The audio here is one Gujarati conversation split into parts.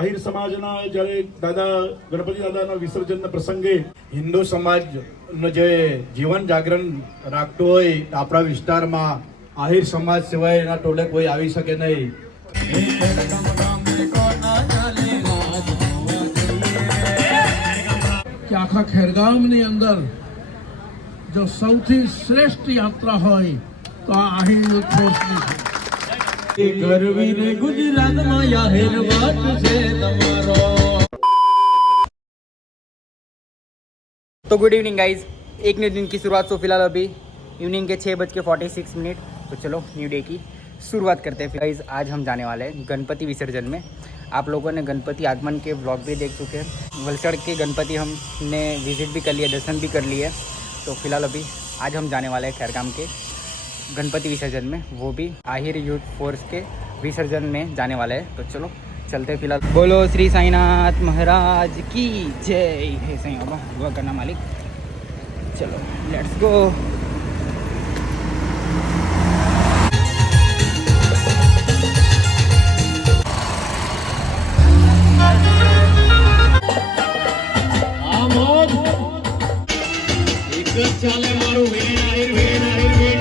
આહિર સમાજના જ્યારે દાદા ગણપતિ દાદાના વિસર્જનના પ્રસંગે હિન્દુ સમાજનો જે જીવન જાગરણ રાખતો હોય આપણા વિસ્તારમાં આહિર સમાજ સિવાય એના ટોળે કોઈ આવી શકે નહીં. કે આખા ખેરગામની અંદર જો સૌથી શ્રેષ્ઠ યાત્રા હોય તો આ આહિર યુથ ફોર્સની છે. ગરવી રે ગુજરાતમાં આહિર વાત છે તમારો. तो गुड इवनिंग गाइज, एक न्यू दिन की शुरुआत. तो फिलहाल अभी इवनिंग के 6:46. तो चलो न्यू डे की शुरुआत करते हैं. गाइज आज हम जाने वाले हैं गणपति विसर्जन में. आप लोगों ने गणपति आगमन के व्लॉग भी देख चुके हैं. वलसाड़ के गणपति हमने विजिट भी कर लिया, दर्शन भी कर लिए. तो फिलहाल अभी आज हम जाने वाले हैं खैरगाम के गणपति विसर्जन में, वो भी आहिर यूथ फोर्स के विसर्जन में जाने वाले हैं. तो चलो चलते हैं. फिलहाल बोलो श्री साईनाथ महाराज की जय. हे साईं बाबा दुआ करना मालिक. चलो लेट्स गो. ચાલે મારું વેણ આહિર વેણ આહિર વેણ.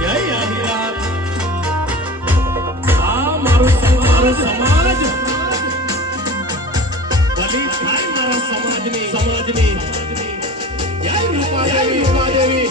જય આહિરાત. આ મારો સમાજ ભલી થાય મારા સમાજની. જય રૂપાદેવી રૂપાદેવી.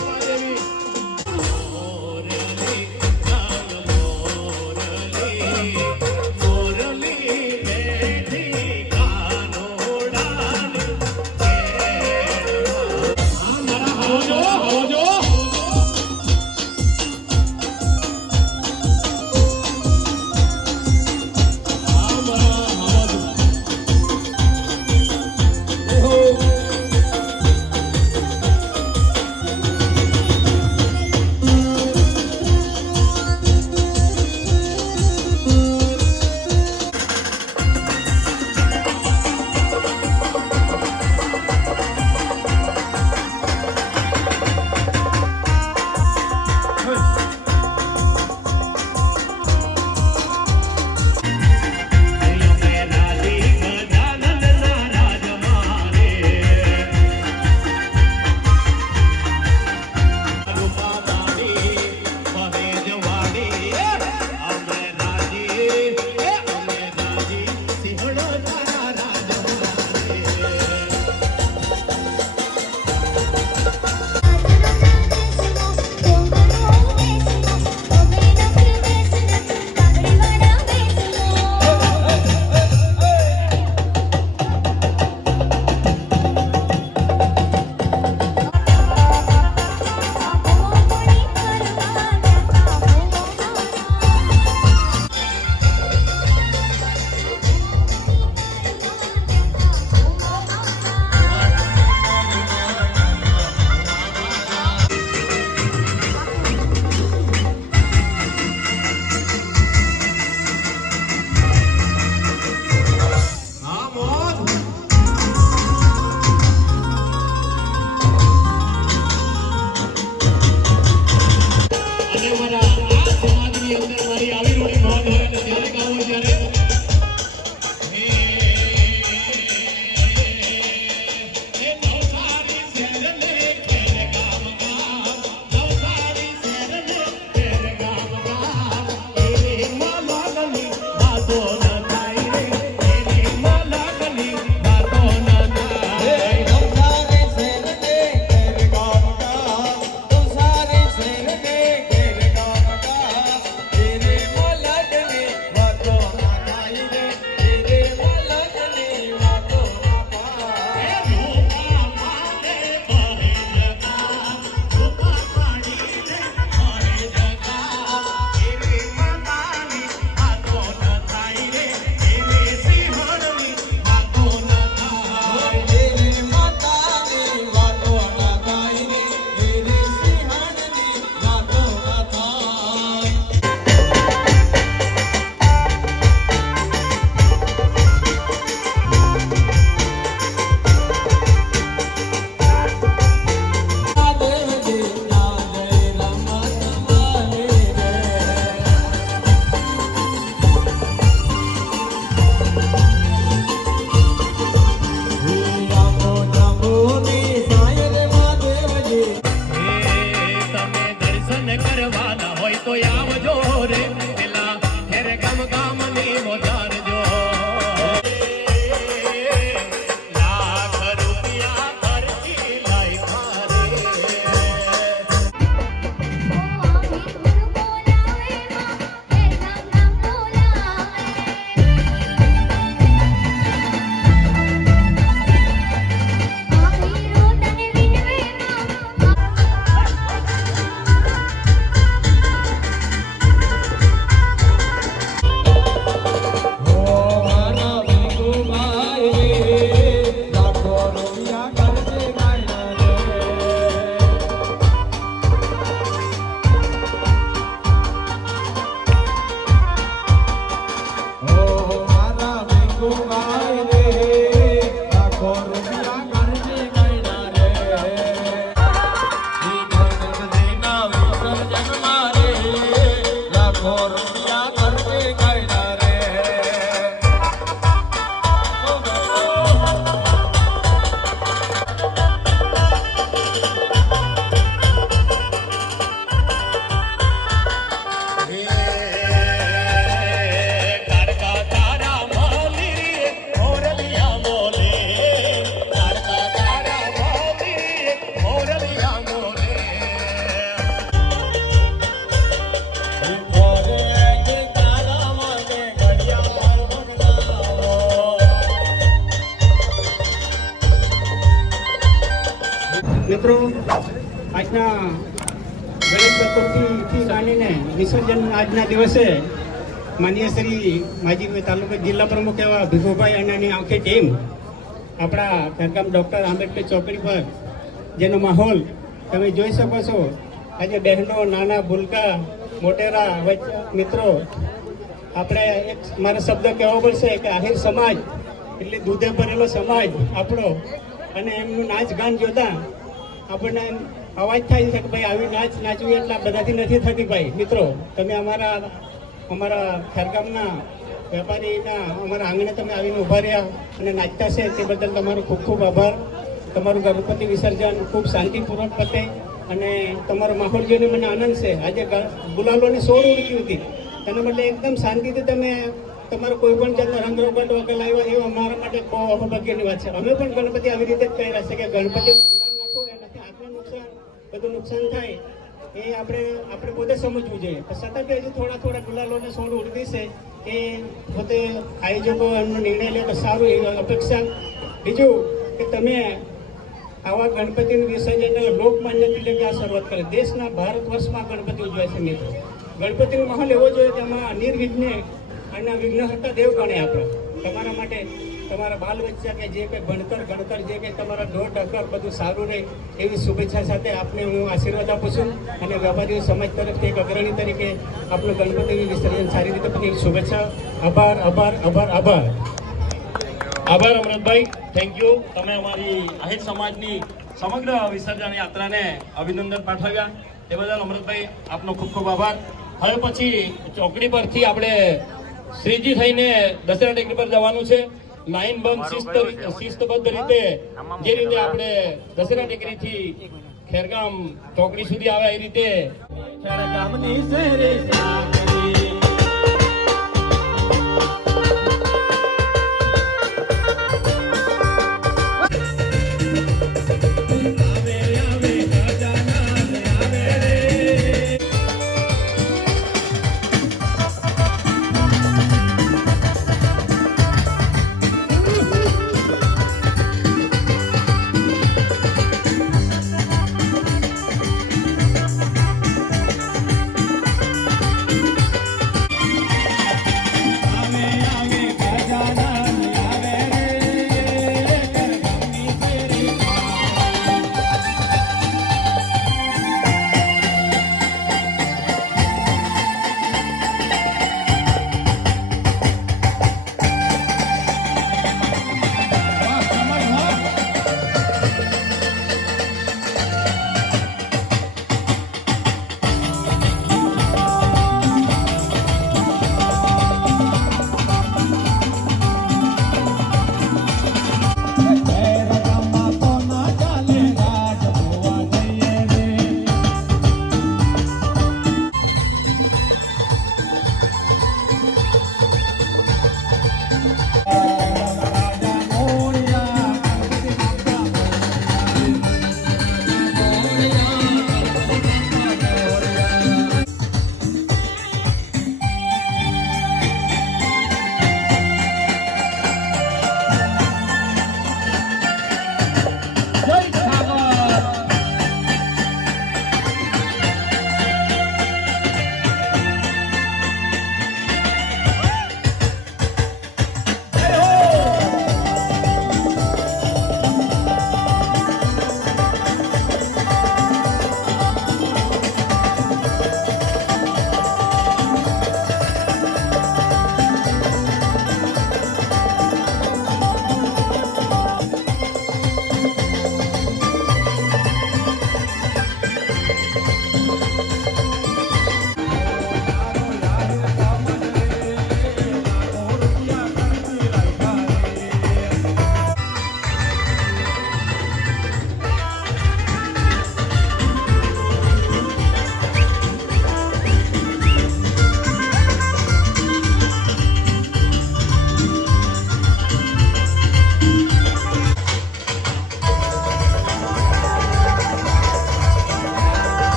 મિત્રો આજના ગણેશ ચતુર્થીથી માંડીને વિસર્જન આજના દિવસે માનનીય શ્રી માજી તાલુકા જિલ્લા પ્રમુખ એવા ભીખુભાઈ અને એની આખી ટીમ આપણા ઘરગામ ડૉક્ટર આંબેડકર ચોકડી પર જેનો માહોલ તમે જોઈ શકો છો. આજે બહેનો, નાના ભૂલકા, મોટેરા મિત્રો, આપણે એક મારો શબ્દ કહેવો પડશે કે આહિર સમાજ એટલે દૂધે ભરેલો સમાજ આપણો, અને એમનું નાચ ગાન જોતા આપણને અવાજ થાય છે કે ભાઈ આવી નાચવી એટલા બધાથી નથી થતી. ભાઈ મિત્રો, તમે અમારા ખેરગામના વેપારીના અમારા આંગણે તમે આવીને ઊભા રહ્યા અને નાચતા છે તે બદલ તમારો ખૂબ ખૂબ આભાર. તમારું ગણપતિ વિસર્જન ખૂબ શાંતિપૂર્વક પતે અને તમારો માહોલ જોઈને મને આનંદ છે. આજે ગુલાલોની સોળ ઉડતી હતી તેના માટે એકદમ શાંતિથી તમે તમારો કોઈ પણ જાતનો રંગરોગટ વગર લાવ્યા એ અમારા માટે બહુ અહોભાગ્યની વાત છે. અમે પણ ગણપતિ આવી રીતે જ કહી રહ્યા છે કે ગણપતિનો ગુલાલ નાખો એનાથી આત્મ નુકસાન બધું નુકસાન થાય એ આપણે પોતે સમજવું જોઈએ. છતાં બી હજુ થોડા ગુલાલોને સોળ ઉડતી છે એ પોતે આયોજકો એમનો નિર્ણય લે તો સારું એવી અપેક્ષા. બીજું કે તમે આવા ગણપતિનું વિસર્જન લોકમાન્ય તિલકે આ શરૂઆત કરે. દેશના ભારત વર્ષમાં ગણપતિ ઉજવાય છે મિત્રો. ગણપતિનો માહોલ એવો જોઈએ કે એમાં નિર્વિઘ્ને અને વિઘ્નહર્તા દેવ ગણે આપણે. તમારા માટે તમારા બાલ બચ્ચા કે જે કંઈ ભણતર જે કંઈ તમારા ઢોર ઢકર બધું સારું રહે એવી શુભેચ્છા સાથે આપને હું આશીર્વાદ આપું છું. અને વેપારીઓ સમાજ તરફથી એક અગ્રણી તરીકે આપણું ગણપતિનું વિસર્જન સારી રીતે પણ શુભેચ્છા. આભાર આભાર આભાર આભાર. આભાર અમૃતભાઈ, થેન્ક યુ. તમે અમારી આહિર સમાજની સમગ્ર વિસર્જન યાત્રાને અભિનંદન પાઠવ્યા તે બદલ અમૃતભાઈ આપનો ખૂબ ખૂબ આભાર. હવે પછી ચોકડી પરથી આપણે શ્રીજી થઈને દશેરા ટેકરી પર જવાનું છે. લાઈન બંધ શિસ્તબદ્ધ રીતે જે રીતે આપણે દશેરા ટેકરીથી ખેરગામ ચોકડી સુધી આવે એ રીતે ખેરગામની શેરે સાકરી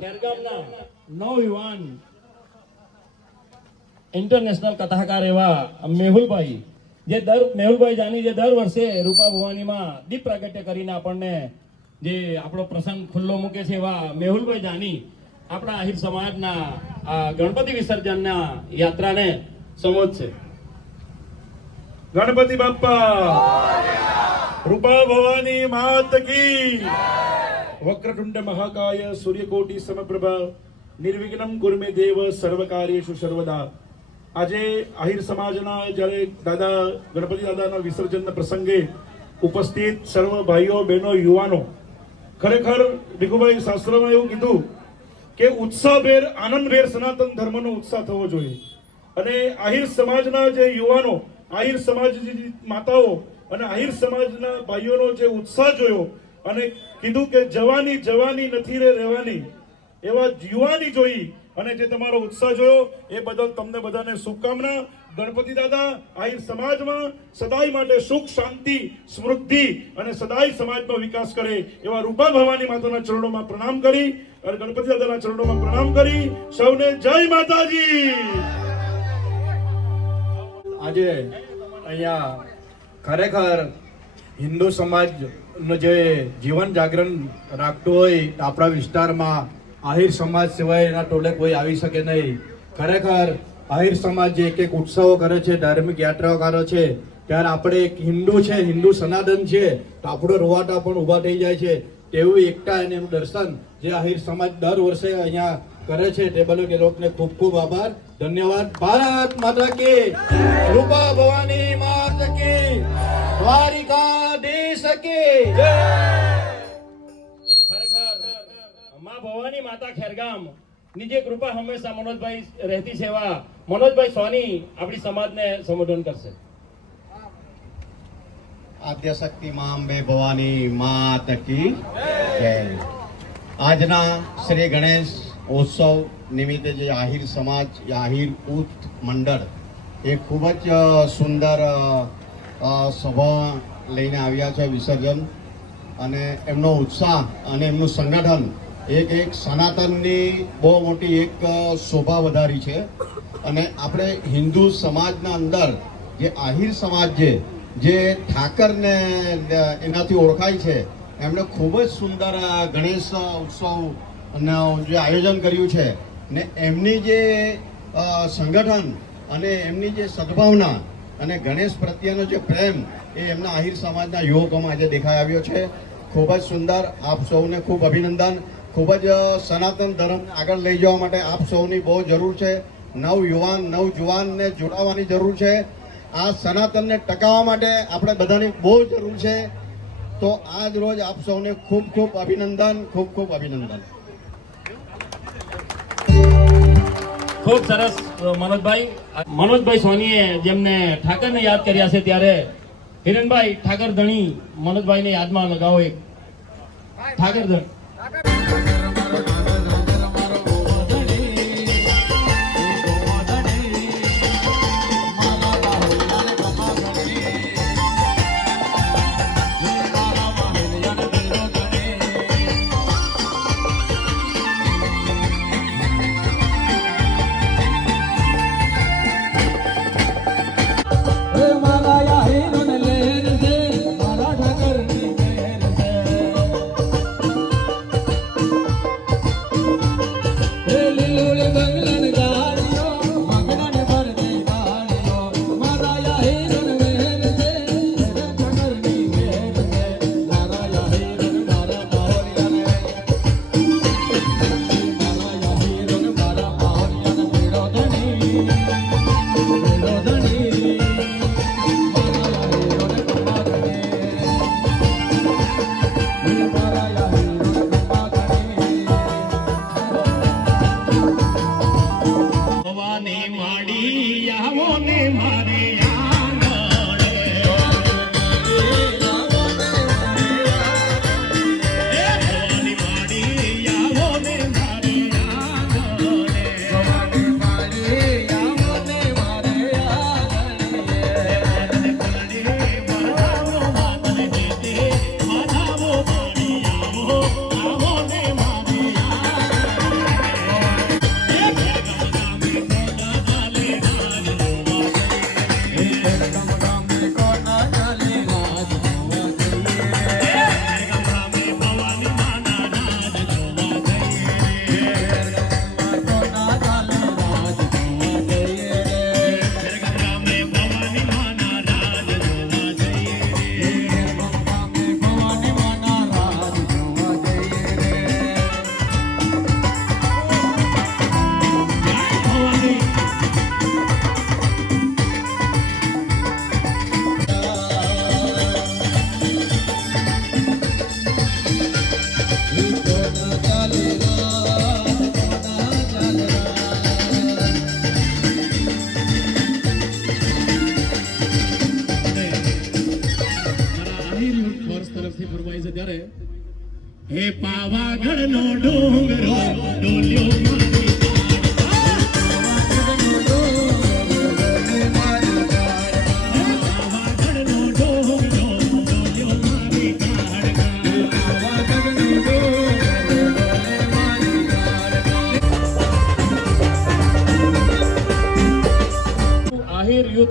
ખેરગામના નવયુવાન ઇન્ટરનેશનલ કથાકાર એવા મેહુલભાઈ મેહુલભાઈ જાની જે દર વર્ષે રૂપા ભવાનીમાં દીપ પ્રાગટ્ય કરીને આપણને જે આપણો પ્રસંગ ખુલ્લો મૂકે છે એવા મેહુલભાઈ જાની આપણા આહિર સમાજના આ ગણપતિ વિસર્જનના યાત્રાને સંબોધશે. ગણપતિ બાપ્પા રૂપા ભવાની માત કી વક્રતુંડ મહાકાય સૂર્યકોટી સમપ્રભા નિર્વિઘ્નમ કુર્મે દેવ સર્વકાર્યેષુ સર્વદા. આજે આહિર સમાજના જ્યારે ગણપતિ દાદાના વિસર્જનના પ્રસંગે ઉપસ્થિત સર્વ ભાઈઓ બહેનો યુવાનો, ખરેખર ભીખુભાઈ શાસ્ત્રમાં એવું કીધું કે ઉત્સાહભેર આનંદભેર સનાતન ધર્મનો ઉત્સાહ થવો જોઈએ. અને આહિર સમાજના જે યુવાનો, આહિર સમાજની માતાઓ અને આહિર સમાજના ભાઈઓનો જે ઉત્સાહ જોયો અને કીધું કે જવાની જવાની નથી રે રહેવાની, એવા યુવાની જોઈ અને જે તમારો ઉત્સાહ જોયો એ બદલ તમને બધાને શુભકામના. ગણપતિ દાદા આહિર સમાજમાં સદાય માટે સુખ, શાંતિ, સમૃદ્ધિ અને સદાય સમાજનો વિકાસ કરે એવા રૂપા ભવાની માતાના ચરણોમાં પ્રણામ કરી અને ગણપતિ દાદાના ચરણોમાં પ્રણામ કરી સૌને જય માતાજી. આજે અહીંયા ખરેખર હિન્દુ સમાજનો જે જીવન જાગરણ રાખતું હોય આપણા વિસ્તારમાં આહિર સમાજ સિવાય એના ટોળે કોઈ આવી શકે નહીં. ખરેખર આહિર સમાજ જે એક ઉત્સવો કરે છે, ધાર્મિક યાત્રાઓ કરે છે, ત્યારે આપણે એક હિન્દુ છે, હિન્દુ સનાતન છે તો આપણો રોવાટા પણ ઊભા થઈ જાય છે. તેવું એકતા અને એનું દર્શન જે આહિર સમાજ દર વર્ષે અહીંયા કરે છે તે બદલ એ લોકોને ખૂબ ખૂબ આભાર, ધન્યવાદ. ભારત માતા કી, રૂપા ભવાની માતા કી, દ્વારિકાધીશ કી જય. ખરેખર માં ભવાની માતા ખેરગામ ની જે કૃપા હંમેશા મનોજભાઈ રહેતી છે એવા મનોજભાઈ સોની આપણી સમાજને સંબોધન કરશે. આદ્યશક્તિ માં અંબે ભવાની માત કી જય. આજના શ્રી ગણેશ ઉત્સવ નિમિત્તે જે આહિર સમાજ, આહિર ઉત મંડળ એ ખૂબ જ સુંદર સભા લઈને આવ્યા છે વિસર્જન, અને એમનો ઉત્સાહ અને એમનું સંગઠન એક સનાતનની બહુ મોટી એક શોભા વધારી છે. અને આપણે હિન્દુ સમાજના અંદર જે આહિર સમાજ છે, જે ઠાકરને એનાથી ઓળખાય છે, એમણે ખૂબ જ સુંદર ગણેશ ઉત્સવનું જે આયોજન કર્યું છે ને એમની જે સંગઠન અને એમની જે સદભાવના અને ગણેશ પ્રત્યેનો જે પ્રેમ એ એમના આહિર સમાજના યુવકોમાં આજે દેખાઈ આવ્યો છે. ખૂબ જ સુંદર. આપ સૌને ખૂબ અભિનંદન. ખૂબ જ સનાતન ધર્મ આગળ લઈ જવા માટે આપ સૌની બહુ જરૂર છે. નવજુવાનને જોડાવાની જરૂર છે. આ સનાતનને ટકાવવા માટે આપણે બધાની બહુ જરૂર છે. તો આજ રોજ આપ સૌને ખૂબ ખૂબ અભિનંદન, ખૂબ ખૂબ અભિનંદન. ખૂબ સરસ મનોજભાઈ સોનીએ જેમને ઠાકરને યાદ કર્યા છે ત્યારે હિરણભાઈ ઠાકર ધણી મનોજભાઈને યાદમાં લગાવો એક ઠાકર ધણી.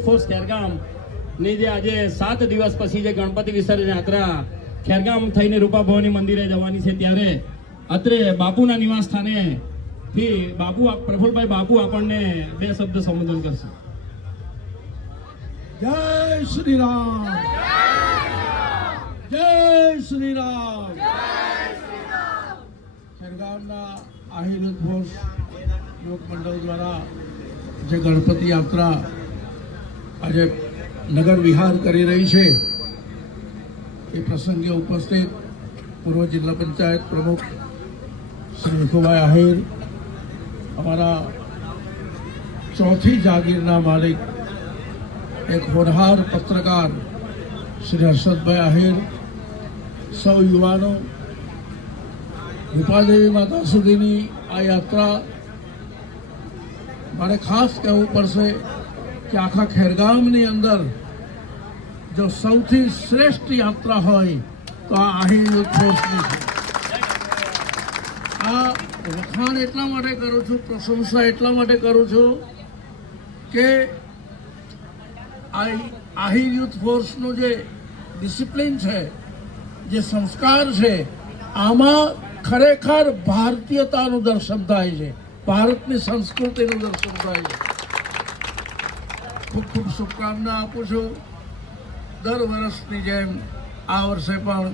ફોર્સ ખેરગામ ની જે આજે 7 દિવસ પછી જે ગણપતિ વિસર્જન યાત્રા ખેરગામ થઈને રૂપાભવાની મંદિરે જવાની છે, ત્યારે અત્રે બાપુના નિવાસ સ્થાને થી પ્રફુલભાઈ બાપુ આપણને 2 શબ્દ સંબોધન કરશે. જય શ્રી રામ, જય શ્રી રામ. ખેરગામના આહિર યુથ ફોર્સ યોગ મંડળ દ્વારા જે ગણપતિ યાત્રા આજે નગર વિહાર કરી રહી છે, એ પ્રસંગે ઉપસ્થિત પૂર્વ જિલ્લા પંચાયત પ્રમુખ શ્રી ભીખુભાઈ આહિર, અમારા ચોથી જાગીરના માલિક એક હોનહાર પત્રકાર શ્રી હર્ષદભાઈ આહિર, સૌ યુવાનો, રૂપાદેવી માતા સુધીની આ યાત્રા મારે ખાસ કહેવું પડશે કે આખા ખેરગામની અંદર જો સૌથી શ્રેષ્ઠ યાત્રા હોય તો આ આહિર યુથ ફોર્સની છે. આ વખાણ એટલા માટે કરું છું, પ્રશંસા એટલા માટે કરું છું કે આહિર યુથ ફોર્સનું જે ડિસિપ્લિન છે, જે સંસ્કાર છે, આમાં ખરેખર ભારતીયતાનું દર્શન થાય છે, ભારતની સંસ્કૃતિનું દર્શન થાય છે. ખૂબ ખૂબ શુભકામના આપું છું. દર વર્ષની જેમ આ વર્ષે પણ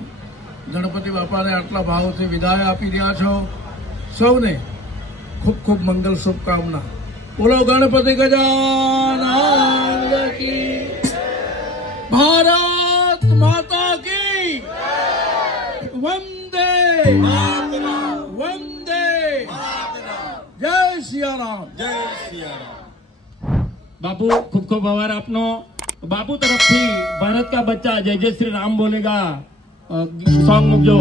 ગણપતિ બાપાને આટલા ભાવથી વિદાય આપી રહ્યા છો. સૌને ખૂબ ખૂબ મંગલ શુભકામના. બોલો ગણપતિ ગજાનંદ કી, ભારત માતા કી, વંદે વંદે, જય સિયારામ. બાપુ ખૂબ ખૂબ આભાર આપનો. બાપુ તરફથી ભારત કા બચ્ચા જય જય શ્રી રામ બોલેગા સોંગ મૂકજો.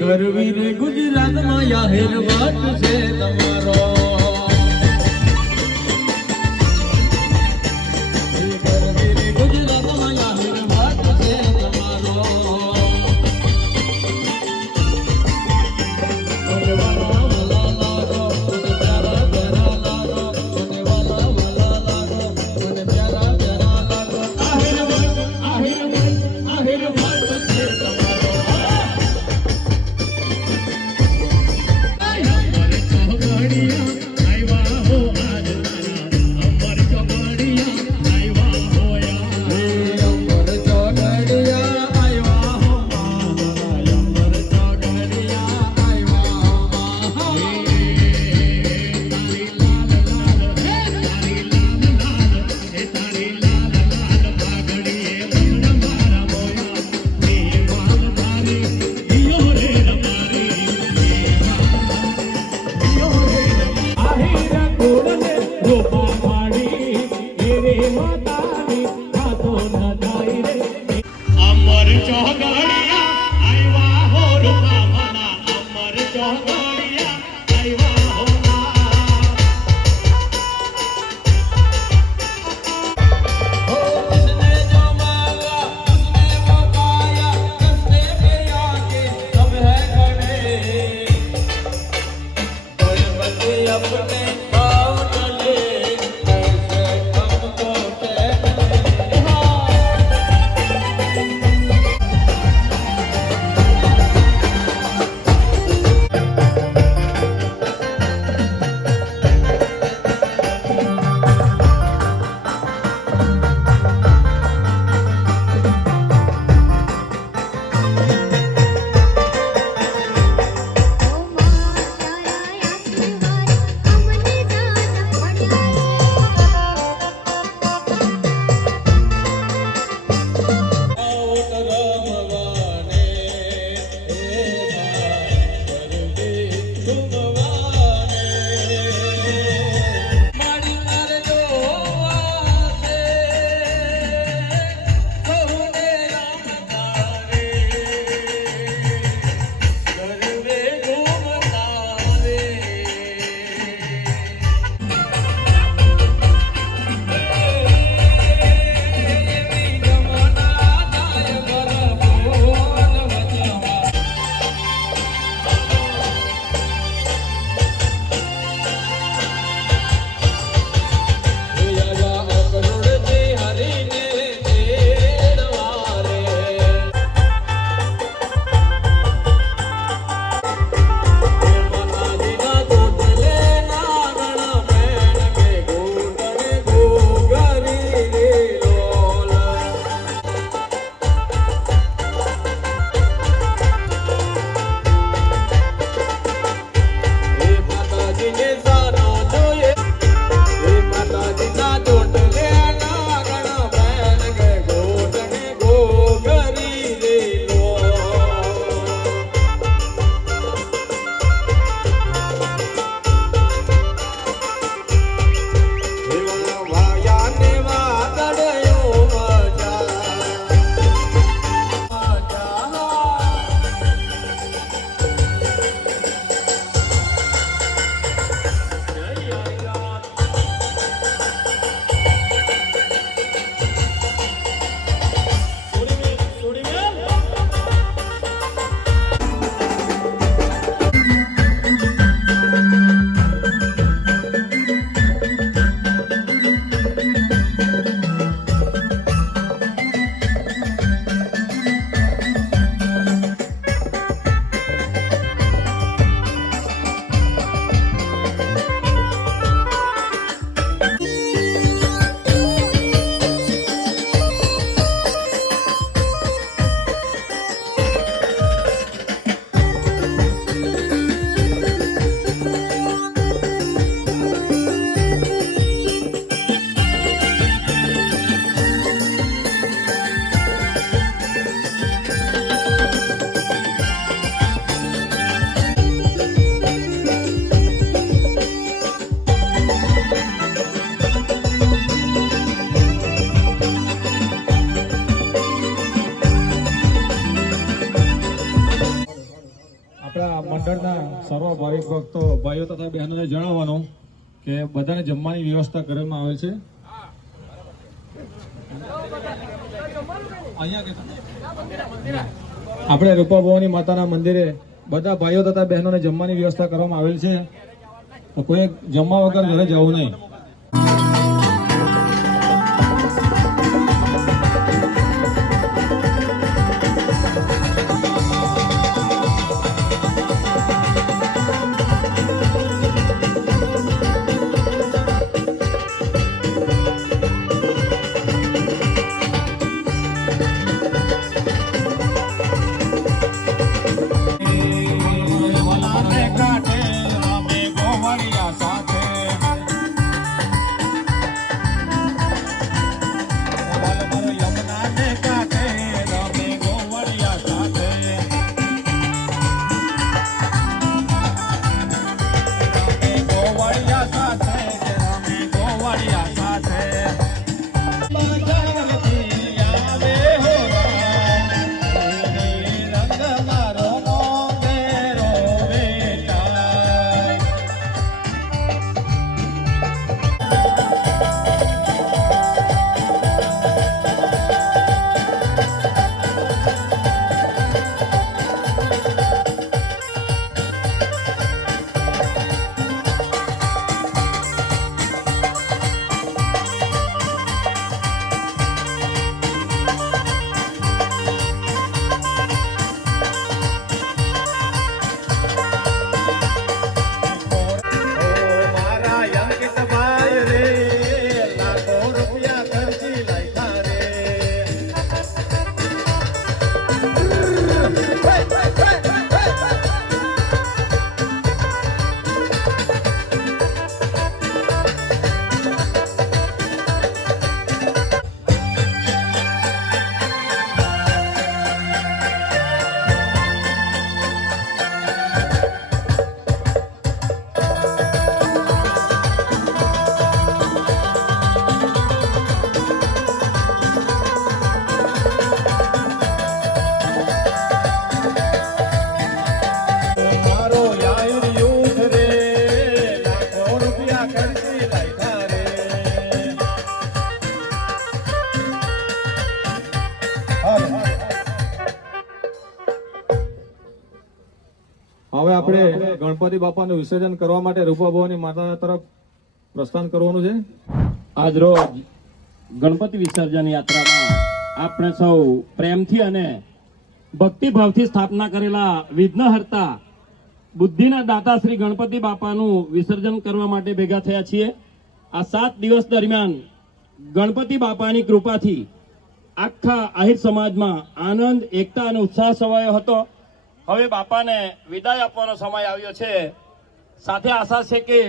ગરવી રે ગુજરાતમાં જાહેર વાત છે તમારો. ગરવી રે ગુજરાતમાં જાહેર વાત છે તમારો. આહિર આગળના સર્વ ભાવિક ભક્તો ભાઈઓ તથા બહેનોને જણાવવાનું કે બધાને જમવાની વ્યવસ્થા કરવામાં આવે છે. આપણે રૂપા ભવાની માતાના મંદિરે બધા ભાઈઓ તથા બહેનોને જમવાની વ્યવસ્થા કરવામાં આવેલ છે, તો કોઈ જમવા વગર ઘરે જવું નહીં. હવે આપણે ગણપતિ બાપાનું વિસર્જન કરવા માટે રૂપા ભવાની માતા તરફ પ્રસ્થાન કરવાનું છે. આજ રોજ ગણપતિ વિસર્જન યાત્રામાં આપણે સૌ પ્રેમથી અને ભક્તિભાવથી સ્થાપના કરેલા વિઘ્નહર્તા બુદ્ધિના દાતા શ્રી ગણપતિ બાપાનું વિસર્જન કરવા માટે ભેગા થયા છીએ. આ 7 દિવસ દરમિયાન ગણપતિ બાપાની કૃપાથી આખા આહિર સમાજમાં આનંદ, એકતા અને ઉત્સાહ છવાયો હતો. હવે બાપાને વિદાય આપવાનો સમય આવ્યો છે. સાથે આશા છે કે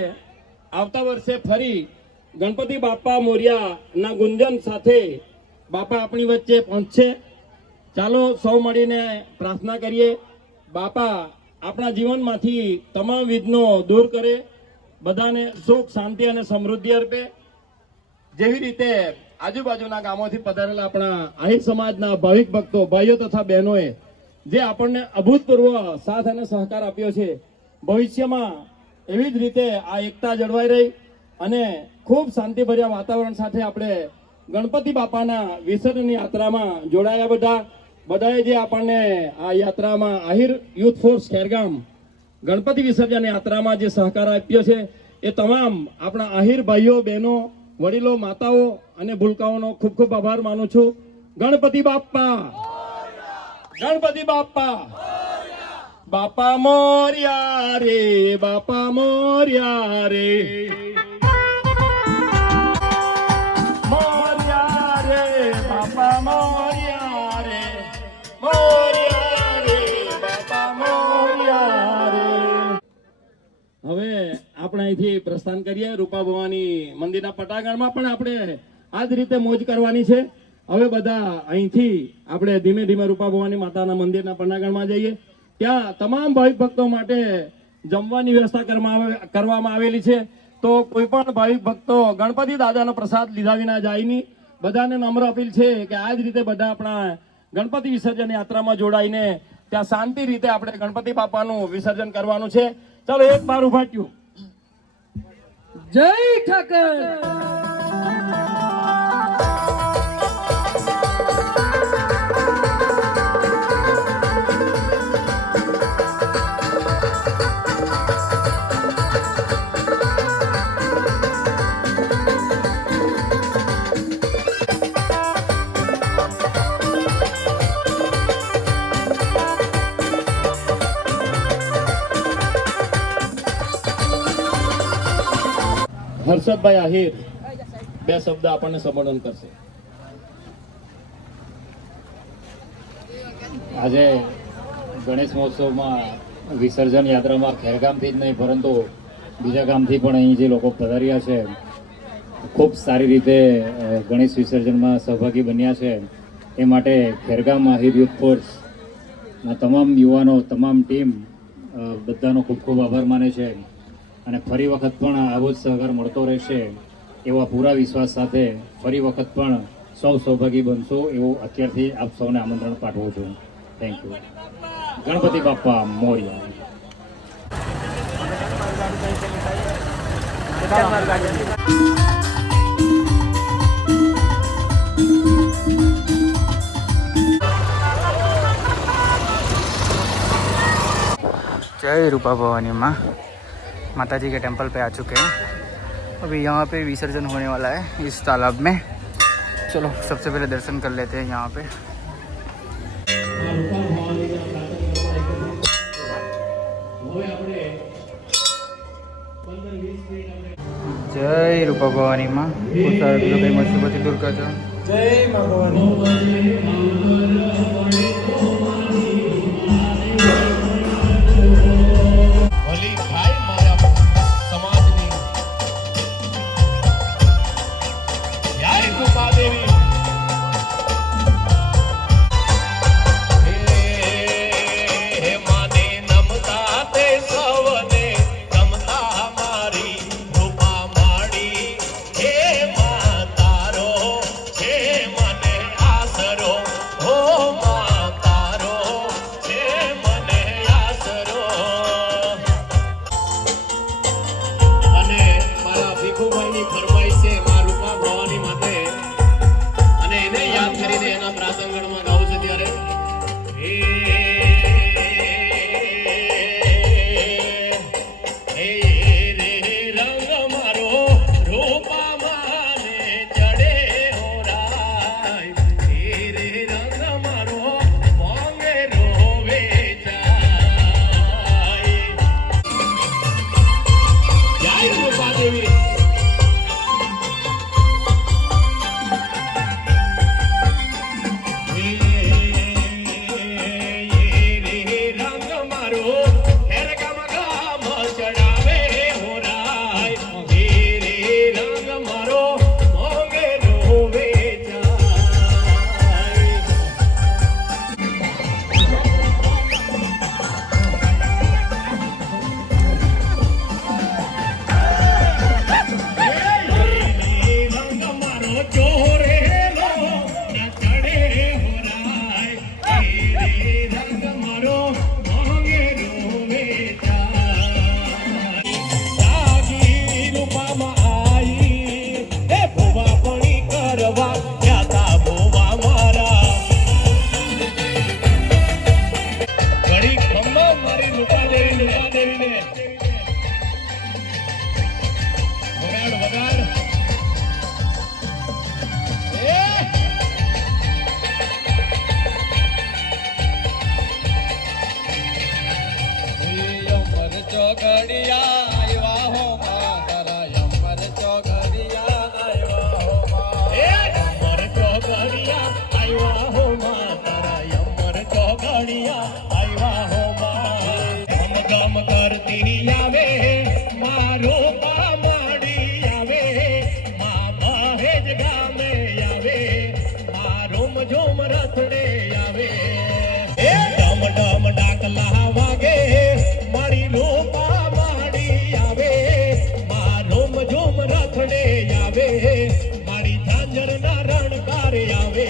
આવતા વર્ષે ફરી ગણપતિ બાપા મોરિયાના ગુંજન સાથે બાપા આપણી વચ્ચે પહોંચશે. ચાલો સૌ મળીને પ્રાર્થના કરીએ. બાપા આપણા જીવનમાંથી તમામ વિઘ્નો દૂર કરે, બધાને સુખ, શાંતિ અને સમૃદ્ધિ અર્પે. જેવી રીતે આજુબાજુના ગામોથી પધારેલા આપણા આહિર સમાજના ભાવિક ભક્તો, ભાઈઓ તથા બહેનોએ જે આપણને અભૂતપૂર્વ સાથ અને સહકાર આપ્યો છે, ભવિષ્યમાં એવી જ રીતે આ એકતા જળવાઈ રહી અને ખૂબ શાંતિભર્યા વાતાવરણ સાથે આપણે ગણપતિ બાપાના વિસર્જન યાત્રામાં જોડાયા. બધાએ જે આપણને આ યાત્રામાં આહિર યુથ ફોર્સ ખેરગામ ગણપતિ વિસર્જન યાત્રામાં જે સહકાર આપ્યો છે, એ તમામ આપણા આહિર ભાઈઓ, બહેનો, વડીલો, માતાઓ અને ભૂલકાઓનો ખૂબ ખૂબ આભાર માનું છું. ગણપતિ બાપ્પા, ગણપતિ બાપ્પા, બાપા મોર્યા રે, બાપા મોર્યા રે, મોર્યા રે, બાપા મોર્યા રે, મોર્યા રે, બાપા મોર્યા રે. હવે આપણે અહીંથી પ્રસ્થાન કરીએ. રૂપા ભવાની મંદિરના પટાંગણમાં પણ આપણે આ જ રીતે મોજ કરવાની છે. હવે બધા અહીંથી આપણે ધીમે ધીમે રૂપા ભવાની માતાના મંદિરના પટાંગણમાં જઈએ. ત્યાં તમામ ભાવિક ભક્તો માટે જમવાની વ્યવસ્થા કરવામાં આવેલી છે. તો કોઈ પણ ભાવિક ભક્તો ગણપતિ દાદાનો પ્રસાદ લીધા વિના જાય નહીં. બધાને નમ્ર અપીલ છે કે આ જ રીતે બધા આપણા ગણપતિ વિસર્જન યાત્રામાં જોડાઈને ત્યાં શાંતિ રીતે આપણે ગણપતિ બાપાનું વિસર્જન કરવાનું છે. ચાલો એક બાર ઉભા થયું. જય ઠાકર. હર્ષદભાઈ આહિર બે શબ્દ આપણને સંબોધન કરશે. આજે ગણેશ મહોત્સવમાં વિસર્જન યાત્રામાં ખેરગામથી જ નહીં પરંતુ બીજા ગામથી પણ અહીં જે લોકો પધાર્યા છે ખૂબ સારી રીતે ગણેશ વિસર્જનમાં સહભાગી બન્યા છે. એ માટે ખેરગામ આહિર યુથ ફોર્સના તમામ યુવાનો, તમામ ટીમ બધાનો ખૂબ ખૂબ આભાર માને છે અને ફરી વખત પણ આવો જ સહકાર મળતો રહેશે એવા પૂરા વિશ્વાસ સાથે ફરી વખત પણ સૌ સહભાગી બનશો એવું અત્યારથી આપ સૌને આમંત્રણ પાઠવું છું. Thank you. ગણપતિ બાપ્પા મોર્યા. जय रूपा भवानी माँ. माता जी के टेंपल पे आ चुके हैं. अभी यहाँ पे विसर्जन होने वाला है इस तालाब में. चलो सबसे पहले दर्शन कर लेते हैं यहाँ पे. जय रूपा भवानी माँ. बहुत सारे लोग कई मुसीबत दूर कर दो. જય મા ભવાની. ભલી થાય મારા સમાજની. જય રૂપાદેવી. હે માને નમતા તે સૌને નમતા મારી રૂપા માડી. હે મા તારો છે મને આસરો. હો મા તારો છે મને આસરો. અને મારા ભીખુભાઈની ફરમાઈશ છે મા રૂપા ભવાની માટે અને એને યાદ કરીને એના પ્રાસંગણમાં ગાવું છે ત્યારે હે રે રંગ મારો રૂપા માને ચડે હોરાય. હે રે રંગ મારો મોંગે રોવે જાય. જય રૂપાદેવી. રંગ મારો ખેરગામ ગામ ચડાવે હોરાય. હે રે રંગ મારો મોંગે રોવે જાય. રંગ મારો ચોરેલો ત્યાં ચડે હોરાય. હે રંગ મારો મોંગે રોવે જાય. જાગી રૂપામાં આઈ એ ભુવા પણી કરવા ખ્યાતા ભુવા મારા. ઘડી ખમ્મા મારી રૂપાદેવીને વગાડ વગાડ. યમર ચોગડિયા આવ્યા હો મા તારા. યમર ચોગડિયા આવ્યા હો મા. યમર ચોગડિયા આવ્યા હો મા તારા. યમર ચોગડિયા આવ્યા હો મા. ગમ ગમ કરતી આવે મારો પા માડી આવે. મા મહેજ ગામે આવે. મારો ઝુમ રથડે આવે. ડમ ડમ ડાકલા વાગે મારી રૂપા માડી આવે. મારો ઝુમ રથડે આવે. મારી ઝાંઝરના રણકાર આવે.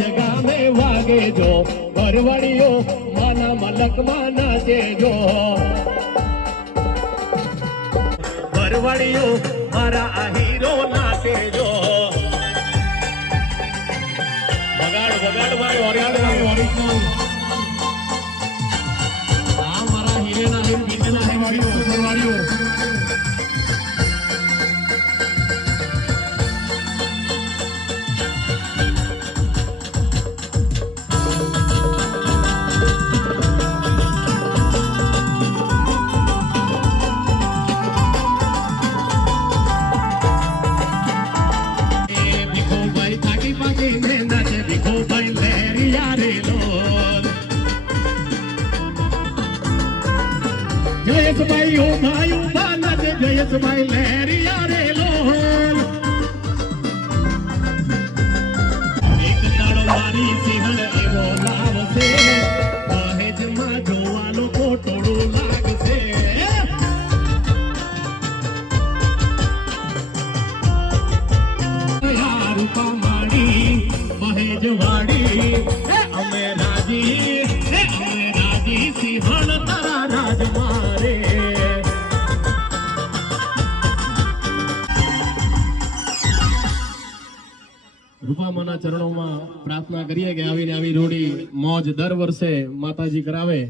જગા મે વાગે જો વરવડીઓ માના મલકમાં નાચે જો વરવડીઓ મારા આહીરો નાચે જો વગાડ વગાડ ભાઈ ઓરિજિનલ આ મારા હીરેના હીર બીજના હીવાડીઓ વરવાડીઓ જયેશભાઈ ઓ ભાઈ ઉભા નાચે જયેશભાઈ લહેરિયા રે લોલ એક દાડો મારી સિંહણ એવો લાવશે દહેજમાં જોવાનો કોટોડું લાગશે રૂપા માડી મહેજવાડી અમે રાજી સિંહણ તારા રાજ મારે રૂપામાના ચરણોમાં પ્રાર્થના કરીએ કે આવીને આવી રોડી મોજ દર વર્ષે માતાજી કરાવે.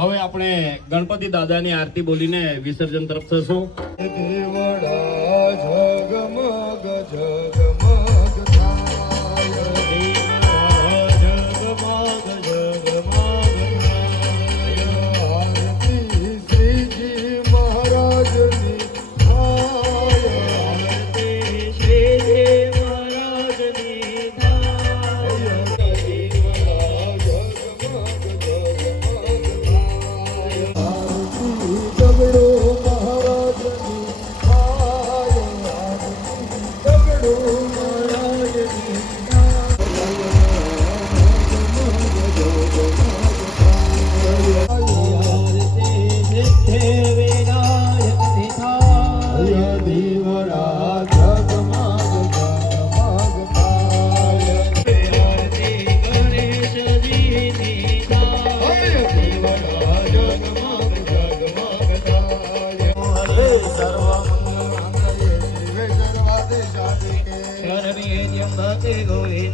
હવે આપણે ગણપતિ દાદાની આરતી બોલીને વિસર્જન તરફ થશું.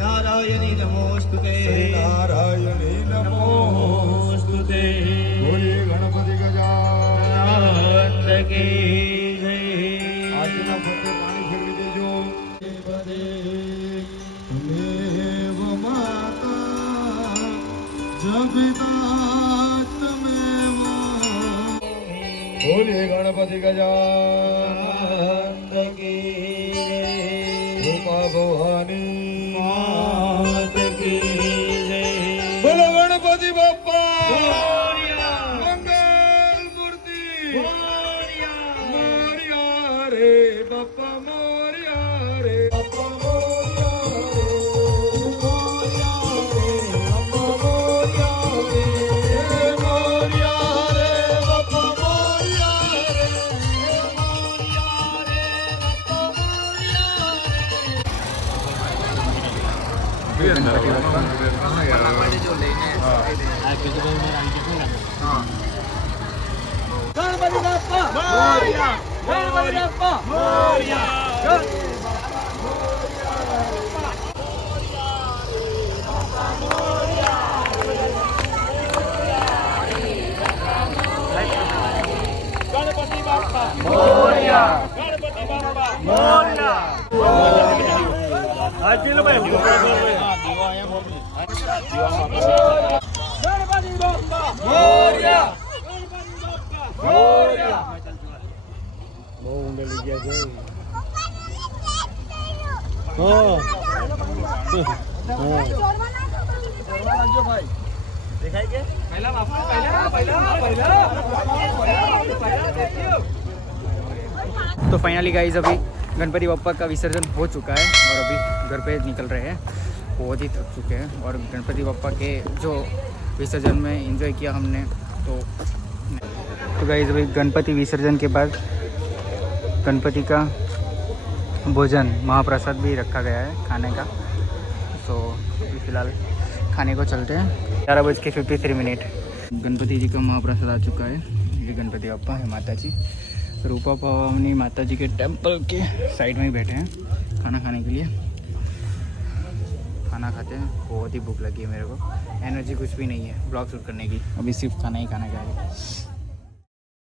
नारायणी नमोस्तुते नारायणी नमोस्तुते गणपति गजानन की जय. આજના ફતે પાણી ફેરવી દેજો. દેવ માતા જગતા તમેવ બોલે ગણપતિ ગજાનન કી રૂપા ભવાની માત કી જય. બોલો ગણપતિ બાપ્પા મંગલ મૂર્તિ મોર્યા રે બાપ્પા મોર્યા રે બાપ્પા મોર્યા રે બાપ્પા મોર્યા રે મોર્યા રે બાપ્પા મોર્યા રે મોર્યા રે બાપ્પા तो फाइनली गाइस अभी गणपति बप्पा का विसर्जन हो चुका है और अभी घर पे निकल रहे हैं. बहुत ही थक चुके हैं और गणपति बप्पा के जो विसर्जन में एंजॉय किया हमने तो गाइस अभी गणपति विसर्जन के बाद गणपति का भोजन महाप्रसाद भी रखा गया है खाने का. सो अभी फिलहाल खाने को चलते हैं। 11:53 गणपति जी का महाप्रसाद आ चुका है। ये गणपति बाप्पा है, माता जी रूपा पावनी माता जी के टेम्पल के साइड में ही बैठे हैं खाना खाने के लिए। खाना खाते हैं, बहुत ही भूख लगी है मेरे को, एनर्जी कुछ भी नहीं है ब्लॉग शूट करने की, अभी सिर्फ खाना ही खाना है।